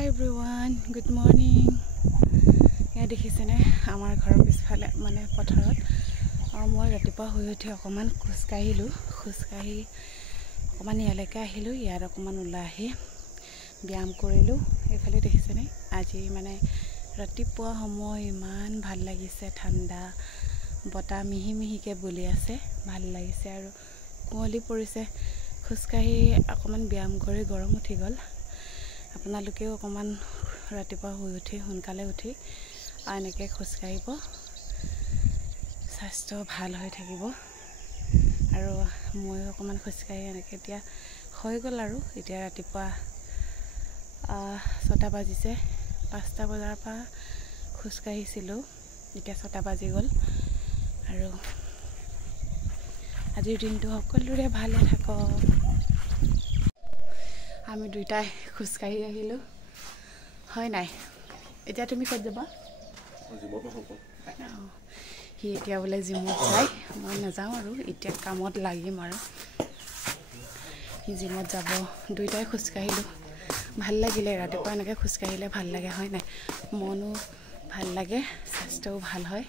Hi everyone, good morning. Ya দেখিছেনে আমাৰ ঘৰৰ পিছফালে মানে পথাৰত মই ৰাতিপুৱা শুই উঠি অকমান খোজকাঢ়িলো অকমান ইয়ালৈকে আহিলো ইয়াত অকমান ওলাই আহি ব্যায়াম কৰিলো এফালে দেখিছেনে আজি মানে ৰাতিপুৱা সময় ইমান ভাল লাগিছে ঠাণ্ডা বতাহ মিহি মিহিকে বলি আছে ভাল লাগিছে আৰু কুঁৱলী পৰিছে খোজকাঢ়ি অকমান ব্যায়াম কৰি গৰম উঠি গল আপোনালোকেও অকমান ৰাতিপুৱা শুই উঠি সোনকালে উঠি এনেকৈ খোজকাঢ়িব স্বাস্থ্য ভাল হৈ থাকিব আৰু মই অকমান খোজকাঢ়ি এনেকৈ এতিয়া হৈ গ'ল আৰু এতিয়া ৰাতিপুৱা 6টা বাজিছে 5টা বজাৰ পৰা খোজকাঢ়িছিলোঁ এতিয়া 6টা বাজি গ'ল আৰু আজিৰ দিনটো সকলোৰে ভালে থাকক আমি দুইটাই খোজকাঢ়ি আহিলো হয় নাই এতিয়া তুমি ক'ত যাবা সি এতিয়া বোলে জিমত যায় মই নাযাওঁ আৰু এতিয়া কামত লাগিম আৰু সি জিমত যাব দুইটাই খোজকাঢ়িলো ভাল লাগিলে ৰাতিপুৱা এনেকৈ খোজকাঢ়িলে ভাল লাগে হয় নাই মনো ভাল লাগে স্বাস্থ্যও ভাল হয়